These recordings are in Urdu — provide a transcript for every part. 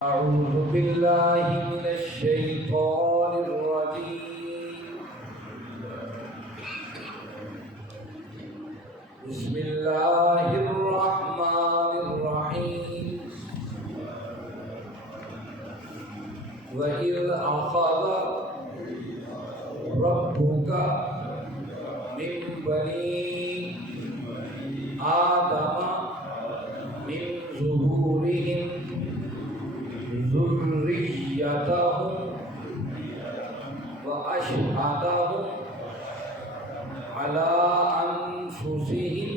أعوذ بالله من الشيطان الرجيم. بسم الله الرحمن الرحيم. وإذ أخذ ربك من بني آدم من ظهورهم ذريتهم وأشهدهم على أنفسهم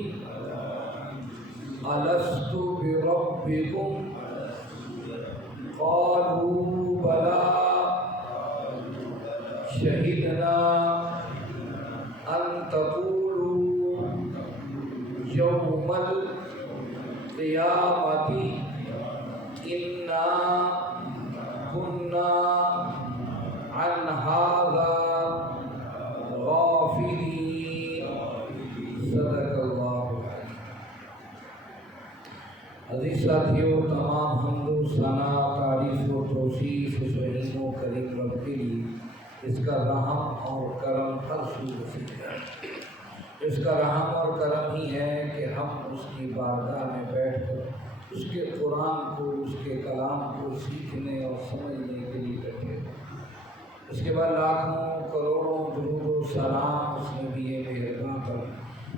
ألست بربكم قالوا بلى شهدنا أن تقولوا يوم القيامة إنا كنا عن هذا غافلين. صدق اللہ العظیم. عزیز ساتھیوں، تمام حمد و ثنا، تعریف و توصیف اس رحیم و کریم رب کے لیے، اس کا رحم اور کرم ہر سو سے ہے. اس کا رحم اور کرم ہی ہے کہ ہم اس کی بارگاہ میں بیٹھ کر اس کے قرآن کو، اس کے کلام کو سیکھنے اور سمجھنے کے لیے بیٹھے. اس کے بعد لاکھوں کروڑوں درود و سلام اس نبی مہربان پر،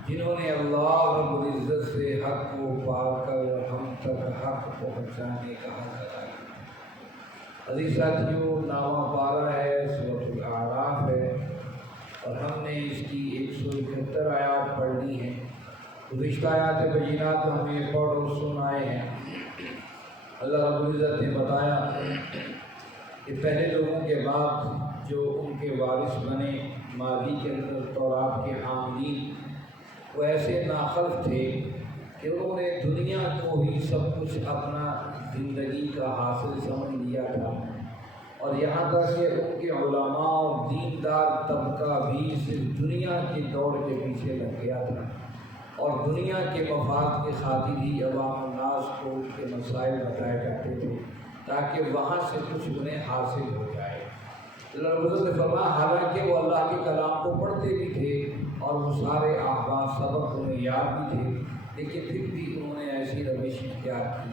جنہوں نے اللہ رب العزت سے حق کو پا کر ہم تک حق پہنچانے کا حق ادا کیا. عزیز ساتھیوں، نامہ پارہ ہے، سورۃ الاعراف ہے، اور ہم نے اس کی 171 آیات پڑھ لی ہیں. گزشتہ آیات بینات ہمیں پڑھ اور سنائے ہیں. اللہ رب العزت نے بتایا کہ پہلے لوگوں کے بعد جو ان کے وارث بنے ماضی کے اندر تورات کے حاملین، وہ ایسے ناخلف تھے کہ انہوں نے دنیا کو ہی سب کچھ اپنا زندگی کا حاصل سمجھ لیا تھا، اور یہاں تک کہ ان کے علماء اور دیندار طبقہ بھی صرف دنیا کی دوڑ کے پیچھے لگ گیا تھا، اور دنیا کے مفاد کی خاطر ہی عوام الناس کو ان کے مسائل بتائے جاتے تھے تاکہ وہاں سے کچھ انہیں حاصل ہو جائے. اللہ رب العزت نے فرمایا حالانکہ وہ اللہ کے کلام کو پڑھتے بھی تھے اور وہ سارے احکام سبق انہیں یاد بھی تھے، لیکن پھر بھی انہوں نے ایسی روش اختیار کی.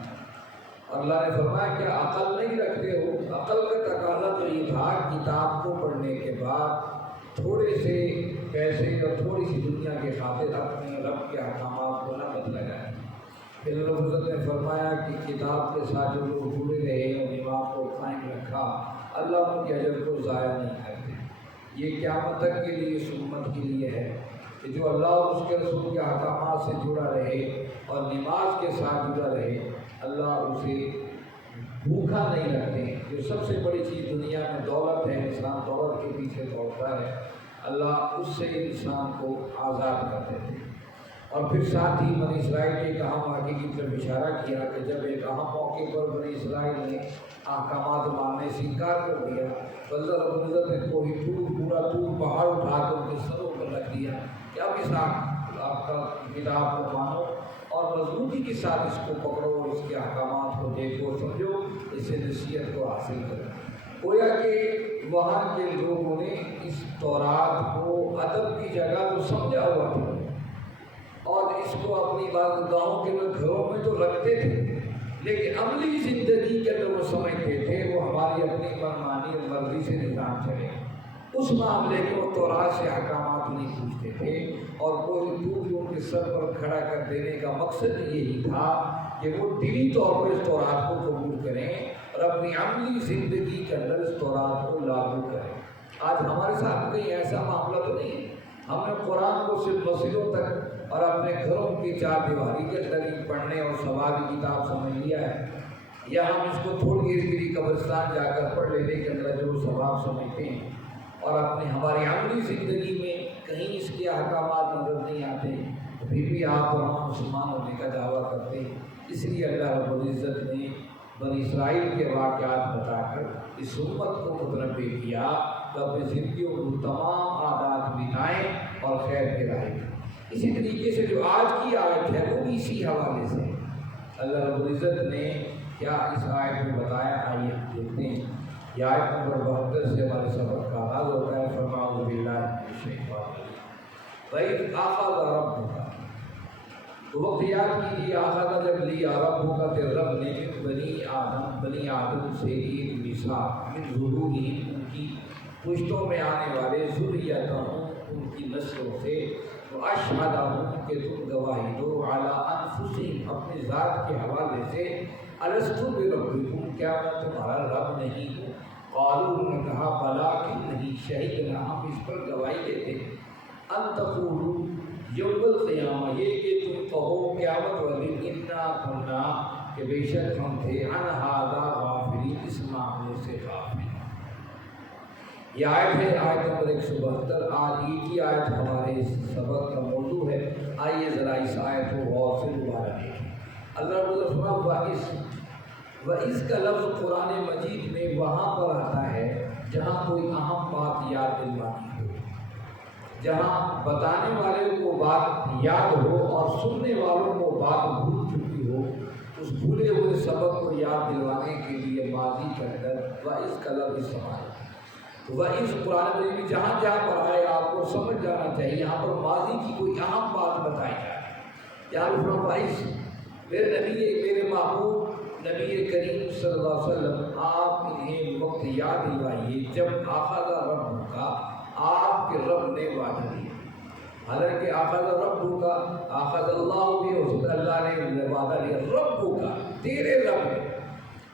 اور اللہ نے فرمایا کیا عقل نہیں رکھتے ہو؟ عقل کا تقاضا تو یہ تھا کتاب کو پڑھنے کے بعد تھوڑے سے پیسے اور تھوڑی سی دنیا کے خاطر اپنے رب کے احکامات کو نہ مت لگائیں. پھر اللہ حضرت نے فرمایا کہ کتاب کے ساتھ جو لوگ جڑے رہے اور دماغ کو قائم رکھا، اللہ ان کے اجر کو ضائع نہیں کرتے. یہ قیامت تک کے لیے اس امت کے لیے ہے کہ جو اللہ اور اس کے رسول کے احکامات سے جڑا رہے اور نماز کے ساتھ جڑا رہے، اللہ اسے بھوکا نہیں رکھتے. جو سب سے بڑی چیز دنیا میں دولت ہے، انسان دولت کے پیچھے دوڑتا ہے، اللہ اس سے انسان کو آزاد کر دیتے. اور پھر ساتھ ہی بنی اسرائیل کے ایک اہم واقعے کی طرف اشارہ کیا کہ جب ایک اہم موقع پر بنی اسرائیل نے احکامات ماننے سے انکار کر دیا تو اللہ رب العزت نے کوئی پورا پہاڑ اٹھا کر ان کے سروں پر رکھ دیا کہ اب اس آپ کا کتاب کو مانو اور مضبوطی کے ساتھ اس کو پکڑو اور اس کے احکامات کو دیکھو، سمجھو، اس سے نصیحت کو حاصل کرو. گویا کہ وہاں کے لوگوں نے اس تورات کو ادب کی جگہ تو سمجھا ہوا تھا اور اس کو اپنی بارگاہوں کے گھروں میں تو رکھتے تھے، لیکن عملی زندگی کے اندر وہ سمجھتے تھے وہ ہماری اپنی منمانی اور مرضی سے نظام چلے. اس معاملے میں وہ تورات سے احکامات نہیں پوچھتے تھے، اور کوئی دور ان کے سر پر کھڑا کر دینے کا مقصد یہی تھا کہ وہ دلی طور پر اس تورات کو قبول کریں اور اپنی عملی زندگی کے اندر اس تورات کو لاگو کریں. آج ہمارے ساتھ کہیں ایسا معاملہ تو نہیں ہے. ہم نے قرآن کو صرف مسجدوں تک اور اپنے گھروں کی چار دیواری کے اندر ہی پڑھنے اور ثوابی کتاب سمجھ لیا ہے، یا ہم اس کو تھوڑی دیر قبرستان جا کر پڑھ لینے کے اندر جو ثواب سمجھتے ہیں، اور اپنے ہماری عملی زندگی میں کہیں اس کے احکامات نظر نہیں آتے، پھر بھی آپ اور ہم مسلمان ہونے کا دعویٰ کرتے ہیں. اس لیے اللہ رب العزت نے بنی اسرائیل کے واقعات بتا کر اس امت کو متنبع کیا کہ اپنی زندگیوں کو تمام عادات بنائیں اور خیر کے رائے. اسی طریقے سے جو آج کی آیت ہے وہ بھی اسی حوالے سے. اللہ رب العزت نے کیا اس آیت میں بتایا؟ یہ آیت نمبر 72 سے ہمارے سبق کا آغاز ہوتا ہے۔ فرمایا اعوذ باللہ من الشیطان الرجیم وَإِذْ أَخَذَ رَبُّكَ، تو وقت یاد کیجیے آخر جب لیا ربک تیرے رب نے بنی آدم سے ایک میثاق من ظہورہم، ان کی پشتوں میں آنے والے ذریتہم، ان کی نسلوں سے، واشہدہم کہ تم گواہی دو علی انفسہم، اپنے ذات کے حوالے سے، الست بربکم، کیا میں تمہارا رب نہیں ہوں؟ قالوا، انہوں نے کہا بلا، کہ نہیں، شہدنا، ہم اس پر گواہی دیتے ہیں، ان تقولوا، یوم القیامہ، یہ کہ تم کہو قیامت والے دن، انا کنا، کہ بے شک ہم تھے، عن ھذا غافلین، اس معاملے سے غافل۔ یہ آیت ہے آیت نمبر 172۔ آج ایک ہی آیت ہمارے اس سبق کا موضوع ہے۔ آئیے ذرا اس آیت کو غور سے دوبارہ دیکھیں۔ اللہ رب العزت وَإِذْ کا لفظ قرآن مجید میں وہاں پر آتا ہے جہاں کوئی اہم بات یاد دلوانی ہو، جہاں بتانے والے کو بات یاد ہو اور سننے والوں کو بات بھول چکی ہو، اس بھولے ہوئے سبق کو یاد دلوانے کے لیے ماضی کے اندر وَإِذْ کا لفظ استعمال ہے۔ تو وَإِذْ قرآن مجید میں جہاں جہاں پر آئے آپ کو سمجھ جانا چاہیے یہاں پر ماضی کی کوئی اہم بات بتائی جائے۔ یہاں وَإِذْ، میرے نبی، میرے محبوب نبی کریم صلی اللہ علیہ وسلم، آپ انہیں وقت یاد دلوائیے جب اخذ ربک کا، آپ کے رب نے وعدہ دیا۔ حالانکہ اخذ ربک کا، اخذ اللہ بھی ہو سکتا، اللہ نے وعدہ دیا، ربک کا، تیرے رب نے،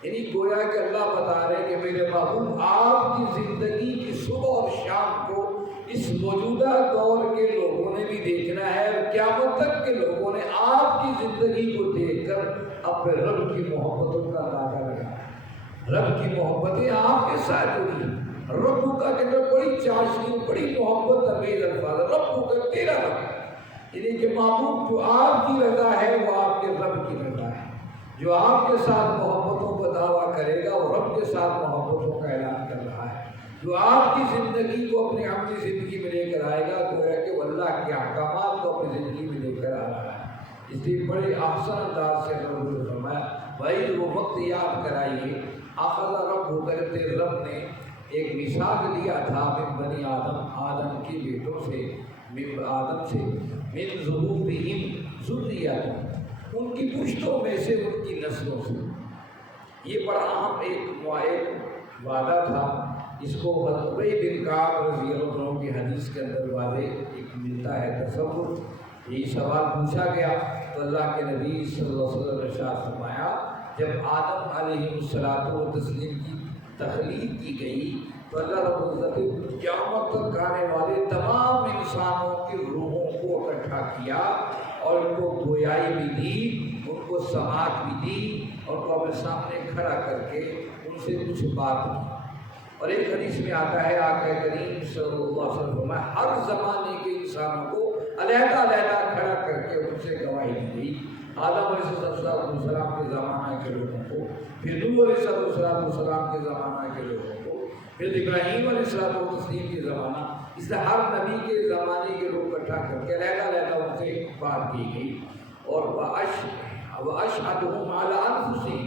یعنی گویا کہ اللہ بتا رہے کہ میرے محبوب آپ کی زندگی کی صبح اور شام کو اس موجودہ دور کے لوگوں نے بھی دیکھنا ہے، اور قیامت تک کے لوگوں نے آپ کی زندگی کو دیکھ کر اپنے رب کی محبتوں کا اندازہ لگایا۔ رب کی محبتیں آپ کے ساتھ جڑی ہیں۔ رب کا کہتے بڑی چاشنی، بڑی محبت امیز الفاظ، رب کا تیرا رب، یعنی کہ محبوب جو آپ کی رضا ہے وہ آپ کے رب کی رضا ہے۔ جو آپ کے ساتھ محبتوں کا دعویٰ کرے گا وہ رب کے ساتھ محبتوں کا اعلان کر رہا ہے۔ جو آپ کی زندگی کو اپنی عملی زندگی میں لے کر آئے گا تو ہے کہ وہ اللہ کے احکامات کو اپنی زندگی میں لے کر آ رہا ہے۔ اس لیے بڑے احسن انداز سے رب نے فرمایا بھائی وہ وقت یاد کرائیے، اخذ رب ہو کر تیرے رب نے ایک میثاق لیا تھا من بنی آدم، آدم کے بیٹوں سے، آدم سے، من ظہورہم ذریتہم، ان کی پشتوں میں سے، ان کی نسلوں سے۔ یہ بڑا اہم ایک وعدہ تھا، اس کو حضرت ابی بن کعب رضی اللہ عنہ کی حدیث کے اندر واضح ایک ملتا ہے تصور۔ یہ سوال پوچھا گیا تو اللہ کے نبی صلی اللہ علیہ وسلم نے ارشاد فرمایا جب آدم علیہ الصلوۃ والتسلیم کی تخلیق کی گئی تو اللہ رب العزت نے قیامت تک آنے والے تمام انسانوں کی روحوں کو اکٹھا کیا اور ان کو گویائی بھی دی، ان کو سماعت بھی دی، اور ان کو اپنے سامنے کھڑا کر کے ان سے کچھ بات کی۔ اور ایک حدیث میں آتا ہے آقا کریم صلی اللہ علیہ وسلم ہر زمانے کے انسانوں کو علیحدہ علیحدہ کھڑا کر کے ان سے گواہی دی گئی۔ آدم علیہ السلام کے زمانہ کے لوگوں کو، پھر نوح علیہ السلام کے زمانہ کے لوگوں کو، پھر ابراہیم علیہ السلام کے زمانہ، اس لیے ہر نبی کے زمانے کے لوگ اکٹھا کر کے علیحدہ علیحدہ ان سے بات کی گئی۔ اور وَأَشْهَدُهُمْ عَلَىٰ أَنفُسِهِمْ،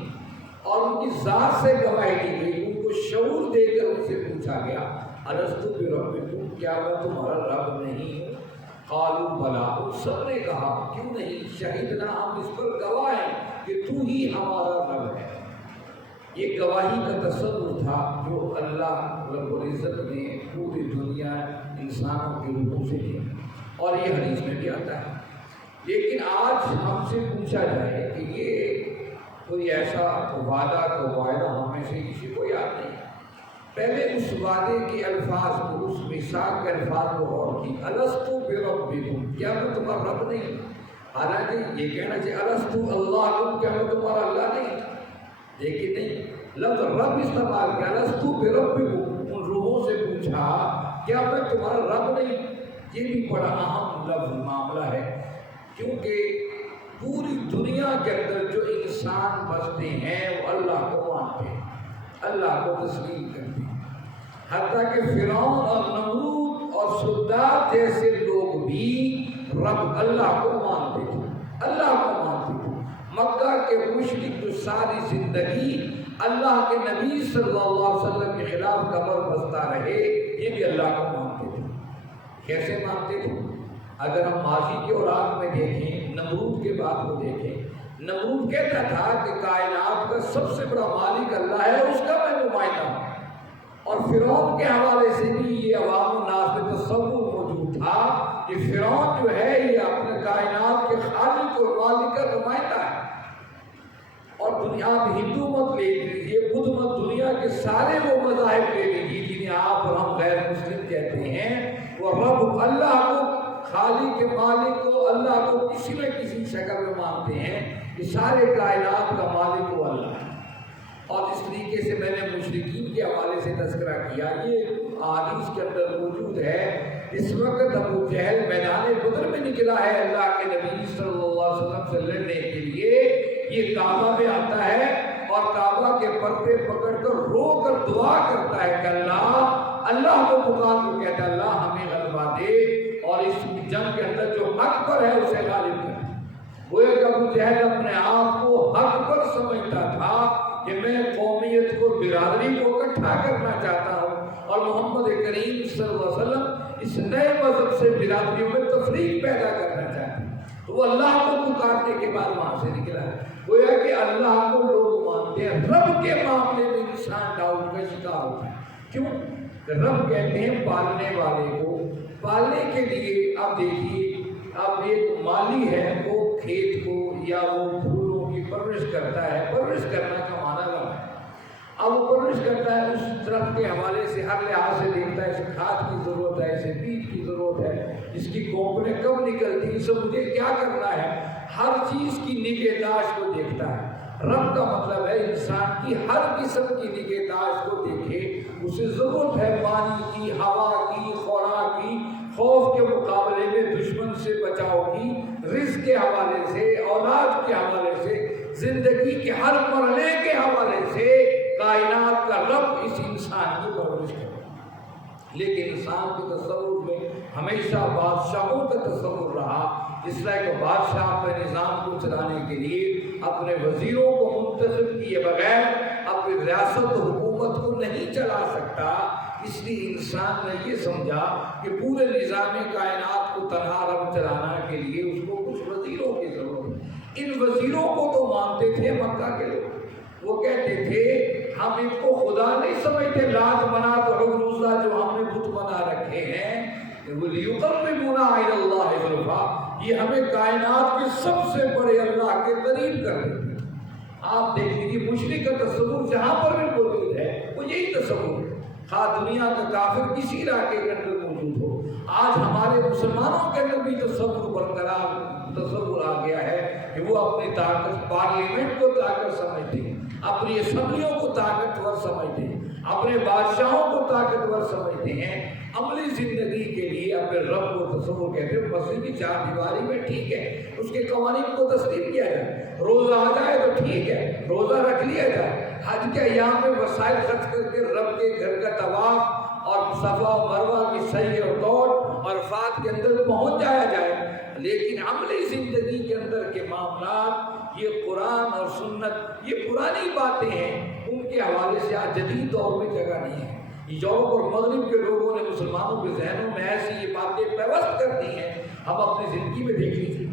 اور ان کی ذات سے گواہی دی گئی، ان کو شعور دے کر ان سے پوچھا گیا الست بربکم، کیا میں تمہارا رب نہیں ہوں؟ قالوا بلا، ان سب نے کہا کیوں نہیں، شہدنا، ہم اس پر گواہ ہیں کہ تو ہی ہمارا رب ہے۔ یہ گواہی کا تصور تھا جو اللہ رب العزت نے پوری دنیا انسانوں کے روحوں سے دیا، اور یہ حدیث میں بھی آتا ہے۔ لیکن آج ہم سے پوچھا جائے کہ یہ کوئی ایسا وعدہ ہم میں سے کسی کو یاد نہیں، پہلے اس وعدے کے الفاظ کو، اس میثاق کے الفاظ کو غور کی، الست بربکم، کیا میں تمہارا رب نہیں؟ حالانکہ یہ کہنا چاہیے الست اللہکم، کیا میں تمہارا اللہ نہیں؟ لیکن نہیں، لفظ رب استعمال کیا، الست بربکم، ان روحوں سے پوچھا کیا میں تمہارا رب نہیں؟ یہ بھی بڑا اہم لفظ معاملہ ہے، کیونکہ پوری دنیا کے اندر جو انسان بستے ہیں وہ اللہ کو مانتے ہیں، اللہ کو تسلیم کرتے ہیں، حتیٰ کہ فرعون اور نمرود اور سداد جیسے لوگ بھی رب اللہ کو مانتے تھے، اللہ کو مانتے تھے۔ مکہ کے مشرک جو ساری زندگی اللہ کے نبی صلی اللہ علیہ وسلم کے خلاف کمر بستہ رہے، یہ بھی اللہ کو مانتے تھے۔ کیسے مانتے تھے؟ اگر ہم ماضی کے اوراق میں دیکھیں، نمرود کے بات کو دیکھیں، نمرود کہتا تھا کہ کائنات کا سب سے بڑا مالک اللہ ہے، اس کا میں نمائندہ ہوں۔ اور فرعون کے حوالے سے بھی یہ عوام الناس میں تصور موجود تھا کہ فرعون جو ہے یہ اپنے کائنات کے خالق اور مالک کا نمائندہ ہے۔ اور دنیا میں ہندو مت لے لیجیے، بدھ مت، دنیا کے سارے وہ مذاہب لے لیجیے جنہیں آپ اور ہم غیر مسلم کہتے ہیں، وہ رب اللہ کو، خالق مالک کو، اللہ کو کسی نہ کسی شکل میں مانتے ہیں کہ سارے کائنات کا مالک وہ اللہ ہے۔ اور اس طریقے سے میں نے مشرکین کے حوالے سے تذکرہ کیا، یہ احادیث کے اندر موجود ہے۔ اس وقت ابو جہل میدان بدر میں نکلا ہے اللہ کے نبی صلی اللہ علیہ وسلم سے لڑنے کے لیے، یہ کعبہ میں آتا ہے اور کعبہ کے پردے پکڑ کر رو کر دعا کرتا ہے کہ اللہ کو پکار کر کہتا ہے اللہ ہمیں غلبہ دے اور اس جنگ کے اندر جو حق پر ہے اسے غالب کر۔ وہ ایک ابو جہل اپنے آپ کو حق پر سمجھتا تھا کہ میں قومیت کو، برادری کو اکٹھا کرنا چاہتا ہوں اور محمد کریم صلی اللہ علیہ وسلم اس نئے مذہب سے برادریوں میں تفریق پیدا کرنا چاہتے ہیں، تو وہ اللہ کو پکارنے کے بعد وہاں سے نکلا ہے۔ گویا کہ اللہ کو لوگ مانتے ہیں، رب کے معاملے میں انسان ڈاؤٹ کا شکار ہوتا ہے۔ کیوں؟ کہ رب کہتے ہیں پالنے والے کو، پالنے کے لیے اب دیکھیے، اب ایک مالی ہے وہ کھیت کو یا وہ پھولوں کی پرورش کرتا ہے، پرورش کرنا کا معنی رب ہے۔ اب وہ پرورش کرتا ہے، اس طرف کے حوالے سے ہر لحاظ سے دیکھتا ہے، اسے کھاد کی ضرورت ہے، اسے بیج کی ضرورت ہے، اس کی کونپنیں کب نکلتی، اسے مجھے کیا کرنا ہے، ہر چیز کی نگہداشت کو دیکھتا ہے۔ رب کا مطلب ہے انسان کی ہر قسم کی نگہداشت کو دیکھے، اسے ضرورت ہے پانی کی، ہوا کی، خوراک کی، خوف کے مقابلے میں دشمن سے بچاؤ کی، رزق کے حوالے سے، اولاد کے حوالے سے، زندگی کے ہر مرحلے کے حوالے سے کائنات کا رب اس انسان کی پرورش کرے۔ لیکن انسان کے تصور میں ہمیشہ بادشاہوں کا تصور رہا، اس طرح کہ بادشاہ اپنے نظام کو چلانے کے لیے اپنے وزیروں کو منتخب کیے بغیر اپنی ریاست و حکومت کو نہیں چلا سکتا۔ اس لیے انسان نے یہ سمجھا کہ پورے نظام کائنات کو تنہا رب چلانا کے لیے اس کو کچھ وزیروں کی ضرورت ہے۔ ان وزیروں کو تو مانتے تھے مکہ کے لوگ، وہ کہتے تھے ہم ان کو خدا نہیں سمجھتے، لات منات اور عزا جو ہم نے بت بنا رکھے ہیں، وَلِيُقَرِّبُونَا إِلَى اللَّهِ زُلْفَىٰ، یہ ہمیں کائنات کے سب سے بڑے اللہ کے قریب کر دیتے ہیں۔ آپ دیکھ لیجیے مشرک کا تصور جہاں پر بھی موجود ہے وہ یہی تصور ہے، خواہ دنیا کا کافر کسی علاقے کے اندر موجود ہو۔ آج ہمارے مسلمانوں کے اندر بھی تصور برقرار تصور آ گیا ہے کہ وہ اپنی طاقت، پارلیمنٹ کو طاقت سمجھتے ہیں، اپنی اسمبلیوں کو طاقتور سمجھتے ہیں، اپنے بادشاہوں کو طاقتور سمجھتے ہیں۔ عملی زندگی کے لیے اپنے رب کو تصور کہتے ہیں۔ مسجد کی چار دیواری میں ٹھیک ہے، اس کے قوانین کو تسلیم کیا جائے، روزہ آ جائے تو ٹھیک ہے، روزہ رکھ لیا جائے، حج کے ایام میں وسائل خرچ کر کے رب کے گھر کا طواف اور صفا و مروہ کی سعی اور دوڑ اور عرفات کے اندر پہنچ جایا جائے۔ لیکن عملی زندگی کے اندر کے معاملات، یہ قرآن اور سنت، یہ پرانی باتیں ہیں، ان کے حوالے سے آج جدید دور میں جگہ نہیں ہے۔ یورپ اور مغرب کے لوگوں نے مسلمانوں کے ذہنوں میں ایسی یہ باتیں پیوست کر دی ہیں۔ ہم اپنی زندگی میں دیکھ لیجیے،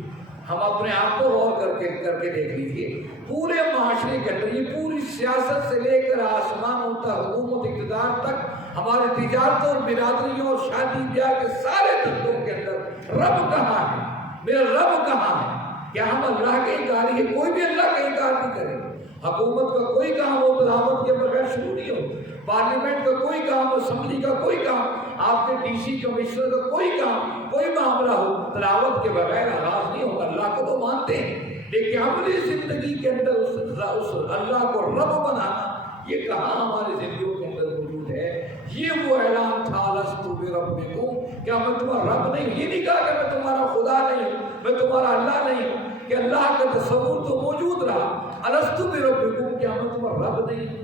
ہم اپنے آپ کو غور کر کے دیکھ لیجیے، پورے معاشرے کے اندر یہ پوری سیاست سے لے کر آسمانوں تک، حکومت اقتدار تک، ہمارے تجارتوں اور برادریوں اور شادی بیاہ کے سارے دھندوں کے اندر رب کہاں ہے؟ میرا رب کہاں ہے؟ کیا ہم اللہ کے انکاری ہے؟ کوئی بھی اللہ کا انکار نہیں کرے۔ حکومت کا کوئی کام ہو تلاوت کے بغیر شروع نہیں ہو، پارلیمنٹ کا کوئی کام ہو، اسمبلی کا کوئی کام، آپ کے ڈی سی کمشنر کا کوئی کام، کوئی معاملہ ہو، تلاوت کے بغیر آغاز نہیں ہوگا۔ اللہ کو تو مانتے ہیں، لیکن عملی زندگی کے اندر اس اللہ کو رب بنانا یہ کہاں ہماری زندگیوں کے اندر موجود ہے؟ یہ وہ اعلان تھا لست بربکم، کیا میں تمہارا رب نہیں؟ یہ نہیں کہا کہ میں تمہارا خدا نہیں ہوں، میں تمہارا اللہ نہیں ہوں، کہ اللہ کا تصور تو موجود رہا، الست بربکم، کیا میں تمہارا رب نہیں ہوں؟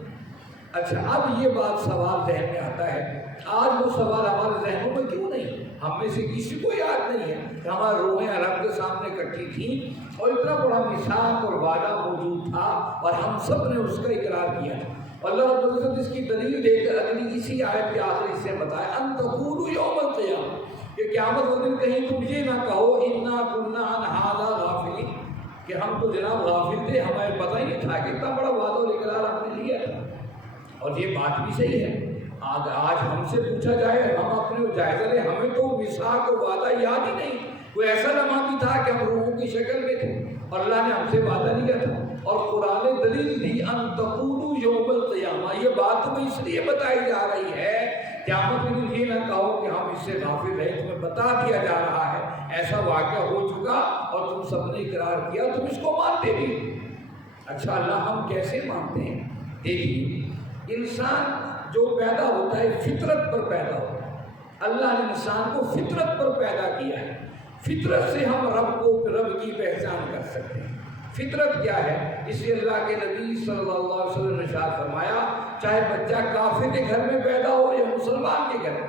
اچھا، اب یہ بات سوال ذہن میں آتا ہے، آج وہ سوال ہمارے ذہنوں میں کیوں نہیں؟ ہم میں سے کسی کو یاد نہیں ہے کہ ہماری روحیں الگ کے سامنے اکٹھی تھیں اور اتنا بڑا میثاق اور وعدہ موجود تھا اور ہم سب نے اس کا اقرار کیا تھا۔ اللہ رب العزت اس کی دلیل دے کر اگلی اسی آیت کے آخری سے بتایا ان تقولوا یوم القیامہ، کہ قیامت وہ دن کہیں تم یہ نہ کہو انا کنا عن ھذا غافلین، کہ ہم تو جناب غافل تھے، ہمیں پتہ ہی نہیں تھا کہ اتنا بڑا وعدہ اور اقرار ہم نے لیا تھا۔ اور یہ بات بھی صحیح ہے، آج ہم سے پوچھا جائے ہم اپنے جائزہ لیں، ہمیں تو میثاق و وعدہ یاد ہی نہیں، کوئی ایسا لمحہ بھی تھا کہ ہم روحوں کی شکل میں تھے اور اللہ نے ہم سے وعدہ لیا تھا اور قرآن دلیل دی ان تقولوا یوم القیامہ۔ یہ بات تمہیں اس لیے بتائی جا رہی ہے قیامت کے دن یہ نہ کہو کہ ہم اس سے غافل رہے، تمہیں بتا دیا جا رہا ہے ایسا واقعہ ہو چکا اور تم سب نے اقرار کیا، تم اس کو مانتے بھی۔ اچھا اللہ ہم کیسے مانتے ہیں؟ دیکھیے انسان جو پیدا ہوتا ہے فطرت پر پیدا ہوتا ہے، اللہ نے انسان کو فطرت پر پیدا کیا ہے، فطرت سے ہم رب کی پہچان کر سکتے ہیں۔ فطرت کیا ہے؟ اس لیے اللہ کے نبی صلی اللہ علیہ وسلم نے ارشاد فرمایا چاہے بچہ کافر کے گھر میں پیدا ہو یا مسلمان کے گھر،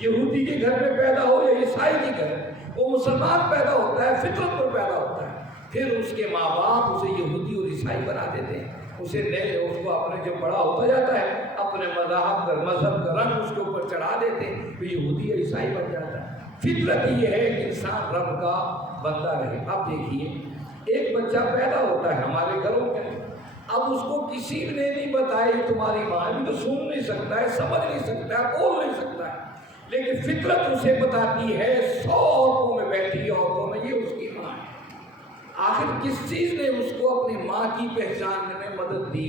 یہودی کے گھر میں پیدا ہو یا عیسائی کے گھر، وہ مسلمان پیدا ہوتا ہے، فطرت پر پیدا ہوتا ہے، پھر اس کے ماں باپ اسے یہودی اور عیسائی بنا دیتے ہیں، اسے نئے اس کو اپنے جو بڑا ہوتا جاتا ہے اپنے مذہب کا رنگ اس کے اوپر چڑھا دیتے ہیں، پھر یہودی یا عیسائی بن جاتا ہے۔ فطرت یہ ہے کہ انسان رب کا بندہ رہے۔ اب دیکھیے ایک بچہ پیدا ہوتا ہے ہمارے گھروں میں، اب اس کو کسی نے نہیں بتایا تمہاری ماں، بھی تو سن نہیں سکتا ہے، سمجھ نہیں سکتا ہے، بول نہیں سکتا ہے، لیکن فطرت اسے بتاتی ہے 100 عورتوں میں بیٹھی عورتوں میں یہ اس کی ماں ہے۔ آخر کس چیز نے اس کو اپنی ماں کی پہچاننے میں مدد دی؟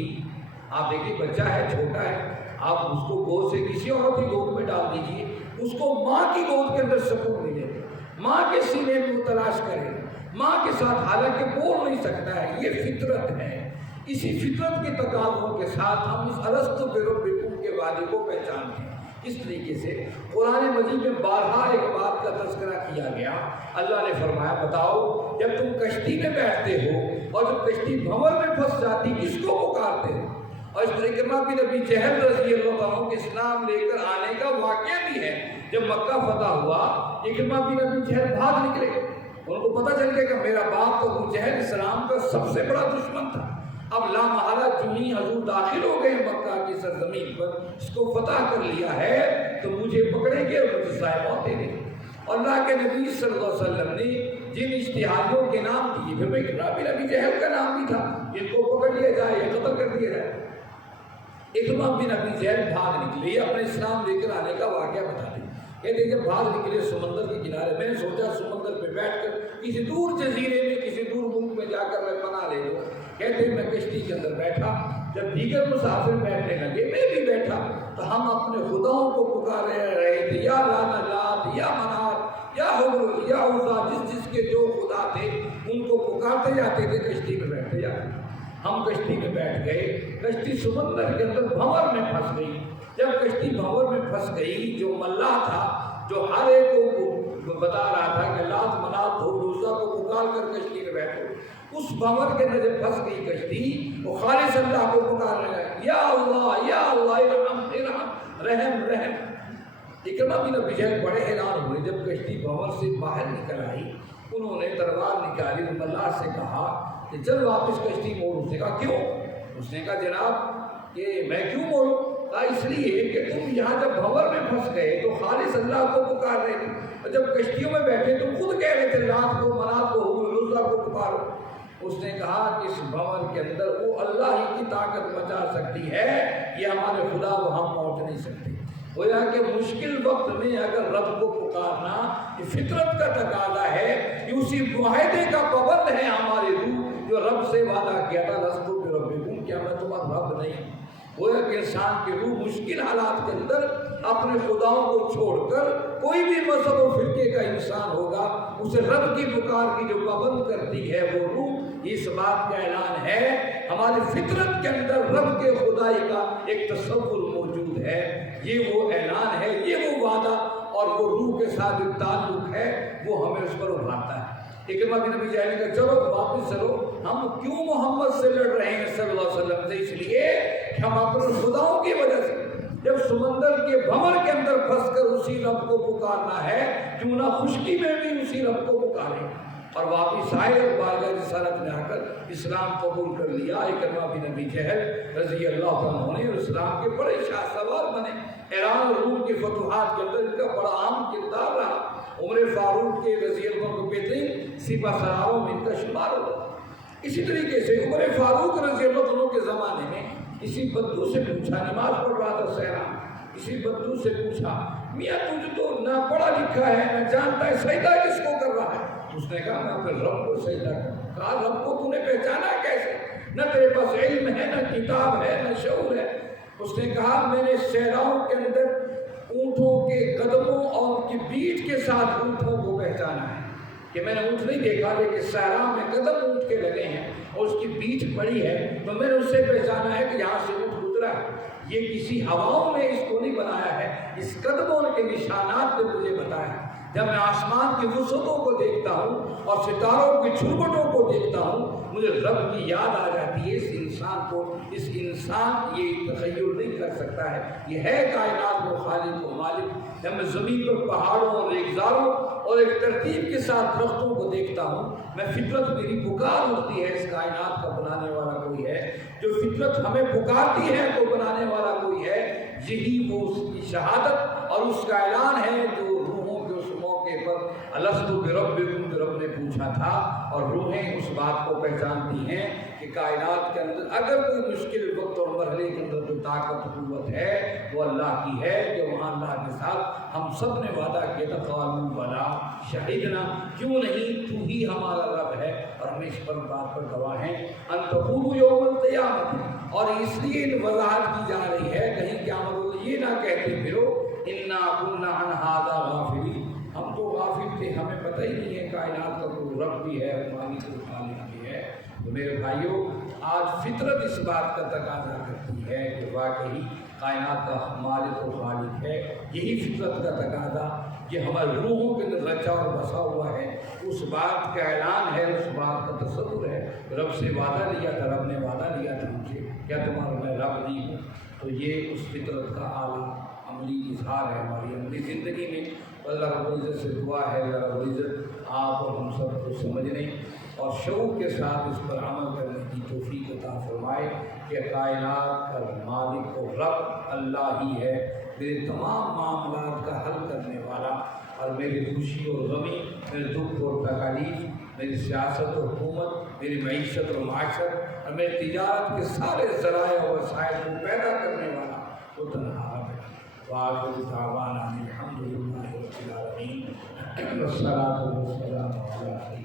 آپ دیکھیے بچہ ہے، چھوٹا ہے، آپ اس کو گود سے کسی اور کی گود میں ڈال دیجیے، اس کو ماں کی گود کے اندر سکون ملے، ماں کے سینے میں وہ تلاش کرے، ماں کے ساتھ، حالانکہ بول نہیں سکتا ہے، یہ فطرت ہے۔ اسی فطرت کے تقاضوں کے ساتھ ہم اس الستو بربکم کے وعدے کو پہچانتے ہیں۔ اس طریقے سے قرآن مجید میں بارہا ایک بات کا تذکرہ کیا گیا، اللہ نے فرمایا بتاؤ جب تم کشتی میں بیٹھتے ہو اور جب کشتی بھنور میں پھنس جاتی کس کو پکارتے ہو؟ اور اس پر اکرمہ بن ابی جہل رضی اللہ عنہ کے اسلام لے کر آنے کا واقعہ بھی ہے۔ جب مکہ فتح ہوا اکرمہ بن ابی جہل بھاگ نکلے، ان کو پتہ چل گیا کہ میرا باپ تو ابو جہل اسلام کا سب سے بڑا دشمن تھا، اب لا محالہ جو ہی حضور داخل ہو گئے مکہ کی سرزمین پر، اس کو فتح کر لیا ہے تو مجھے پکڑیں گے اور مجھے سائے موت دیں گے۔ اور اللہ کے نبی صلی اللہ علیہ وسلم نے جن اشتہاریوں کے نام دیے، پھر اکرمہ بن ابی جہل کا نام بھی تھا، ان کو پکڑ لیا جائے یا قتل کر دیا جائے۔ اکرمہ بن ابی جہل بھاگ نکلے، اپنے اسلام لے کر آنے کا واقعہ بتا دیں۔ کہتے ہیں جب باہر نکلے سمندر کے کنارے، میں نے سوچا سمندر پہ بیٹھ کر کسی دور جزیرے میں کسی دور ملک میں جا کر میں پناہ لے لوں۔ کہتے ہیں میں کشتی کے اندر بیٹھا، جب دیگر مسافر بیٹھنے لگے میں بھی بیٹھا تو ہم اپنے خداؤں کو پکارے رہے تھے، یا لات یا منات یا حبل یا عزا، جس کے جو خدا تھے ان کو پکارتے جاتے تھے، کشتی میں بیٹھتے جاتے تھے۔ ہم کشتی میں بیٹھ گئے، کشتی سمندر کے اندر بھنور میں پھنس گئی۔ جب کشتی بھنور میں پھنس گئی، جو ملاح تھا جو ہر ایک کو بتا رہا تھا کہ لات منات عزا کو پکار کر کشتی میں بیٹھو، اس بھنور کے اندر جب پھنس گئی کشتی، وہ خالص اللہ کو پکارنے لگا، یا اللہ ارحم ارحم، رحم رحم۔ اکرمہ بن ابی جہل بڑے حیران ہوئے جب کشتی بھنور سے باہر نکل آئی، انہوں نے تلوار نکالی، ملاح سے کہا کہ چل واپس کشتی موڑ۔ اس نے کہا کیوں؟ اس نے کہا جناب کہ میں کیوں موڑوں؟ کہا اس لیے کہ تم یہاں جب بھنور میں پھنس گئے تو خالص اللہ کو پکار رہے تھے، اور جب کشتیوں میں بیٹھے تم خود کہہ رہے تھے لات کو منات کو حبل عزا کو پکارو۔ اس نے کہا کہ اس بھنور کے اندر وہ اللہ ہی کی طاقت بچا سکتی ہے، یہ ہمارے خدا وہاں پہنچ نہیں سکتے۔ گویا کہ مشکل وقت میں اگر رب کو پکارنا یہ فطرت کا تقاضا ہے، یہ اسی معاہدے کا پابند ہے ہماری روح جو رب سے وعدہ کیا تھا لستو بربکم، کیا میں تمہارا رب نہیں؟ گویا کہ انسان کی روح مشکل حالات کے اندر اپنے خداؤں کو چھوڑ کر کوئی بھی مذہب و فرقے کا انسان ہوگا، اسے رب کی پکار کی جو پابند کرتی ہے وہ روح، اس بات کا اعلان ہے ہماری فطرت کے اندر رب کے خدائی کا ایک تصور موجود ہے، یہ وہ اعلان ہے، یہ وہ وعدہ اور وہ روح کے ساتھ جو تعلق ہے وہ ہمیں اس پر ابھارتا ہے۔ اکرمہ بن ابی جہل نے کہا چلو واپس چلو، ہم کیوں محمد سے لڑ رہے ہیں صلی اللہ علیہ وسلم سے؟ اس لیے کہ ہم اپنے خداؤں کی وجہ سے جب سمندر کے بھنور کے اندر پھنس کر اسی رب کو پکارنا ہے، کیوں نہ خشکی میں بھی اسی رب کو پکارے۔ اور واپس آئے اور بارگاہ رسالت میں آ کر اسلام قبول کر لیا۔ اکرمہ بن ابی جہل رضی اللہ عنہ نے اسلام کے بڑے شاہ سوار بنے۔ ایران اور روم کی فتوحات کے اندر ان کا بڑا اہم کردار رہا۔ عمر فاروق کے رضی اللہ عنہ کے بہترین سپہ سالاروں میں ان کا شمار ہوتا۔ اسی طریقے سے عمر فاروق رضی اللہ عنہ کے زمانے میں کسی بدو سے پوچھا، نماز پڑھ رہا تھا صحرا، کسی بدو سے پوچھا، میاں تجھ تو نہ پڑھا لکھا ہے نہ جانتا ہے، سجدہ کس کو کر رہا ہے؟ اس نے کہا میں اپنے رب کو سجدہ کروں۔ کہا رب کو تو نے پہچانا کیسے؟ نہ تیرے پاس علم ہے، نہ کتاب ہے، نہ شعور ہے۔ اس نے کہا میں نے صحراؤں کے اندر اونٹوں کے قدموں اور ان کی بیٹ کے ساتھ اونٹوں کو پہچانا ہے، کہ میں نے اونٹ نہیں دیکھا لیکن صحرا میں قدم اونٹ کے لگے ہیں اور اس کی بیٹ پڑی ہے، تو میں نے اس سے پہچانا ہے کہ یہاں سے اونٹ گزرا ہے۔ یہ کسی ہواؤں نے اس کو نہیں بنایا ہے، اس قدموں کے نشانات نے مجھے بتایا ہے۔ جب میں آسمان کی وسعتوں کو دیکھتا ہوں اور ستاروں کی چھربٹوں کو دیکھتا ہوں، مجھے رب کی یاد آ جاتی ہے۔ اس انسان یہ تخیل نہیں کر سکتا ہے، یہ ہے کائنات کو خالق و مالک۔ جب میں زمین پر پہاڑوں اور ریگزاروں اور ایک ترتیب کے ساتھ درختوں کو دیکھتا ہوں، میں فطرت میری پکار ہوتی ہے اس کائنات کا بنانے والا کوئی ہے۔ جو فطرت ہمیں پکارتی ہے تو بنانے والا کوئی ہے، یہی وہ اس کی شہادت اور اس کا اعلان ہے جو روحوں کے اس موقع پر الست بربکم رب نے پوچھا تھا، اور روحیں اس بات کو پہچانتی ہیں کہ کائنات کے اندر اگر کوئی مشکل وقت اور مرحلے کے اندر کوئی طاقت قوت ہے وہ اللہ کی ہے، کہ وہاں اللہ کے ساتھ ہم سب نے وعدہ کیا تھا قالوا بلا شہدنا، کیوں نہیں تو ہی ہمارا رب ہے اور ہم اس پر بات پر گواہ ہیں، ان تقولوا یوم القیامت۔ اور اس لیے وضاحت کی جا رہی ہے کہیں قیامت یہ نہ کہتے پھرو انا کنا عن ھذا غافلین، ہم تو غافل تھے، ہمیں پتہ ہی نہیں ہے کائنات کا کوئی رب بھی ہے، مالک و خالق بھی ہے۔ تو میرے بھائیوں، آج فطرت اس بات کا تقاضا کرتی ہے کہ واقعی کائنات کا مالک و خالق ہے۔ یہی فطرت کا تقاضا یہ ہمارے روحوں کے اندر رچا اور بسا ہوا ہے، اس بات کا اعلان ہے، اس بات کا تصور ہے۔ رب سے وعدہ لیا تھا، رب نے وعدہ لیا تھا مجھے، کیا تمہارا میں رب نہیں ہوں؟ تو یہ اس فطرت کا اعلیٰ عملی اظہار ہے ہماری عملی زندگی میں۔ اللہ رب العزت سے دعا ہے اللہ رب العزت آپ اور ہم سب کو سمجھنے اور شعور کے ساتھ اس پر عمل کرنے کی توفیق عطا فرمائے کہ کائنات کا مالک و رب اللہ ہی ہے، میرے تمام معاملات کا حل کرنے والا، اور میری خوشی اور غمی، میرے دکھ اور تکالیف، میری سیاست و حکومت، میری معیشت اور معاشرت اور میری تجارت کے سارے ذرائع و وسائل کو پیدا کرنے والا وہ تنہا ہے۔ وآخر دعوانا الحمد للہ رب العالمین، والصلاۃ والسلام علی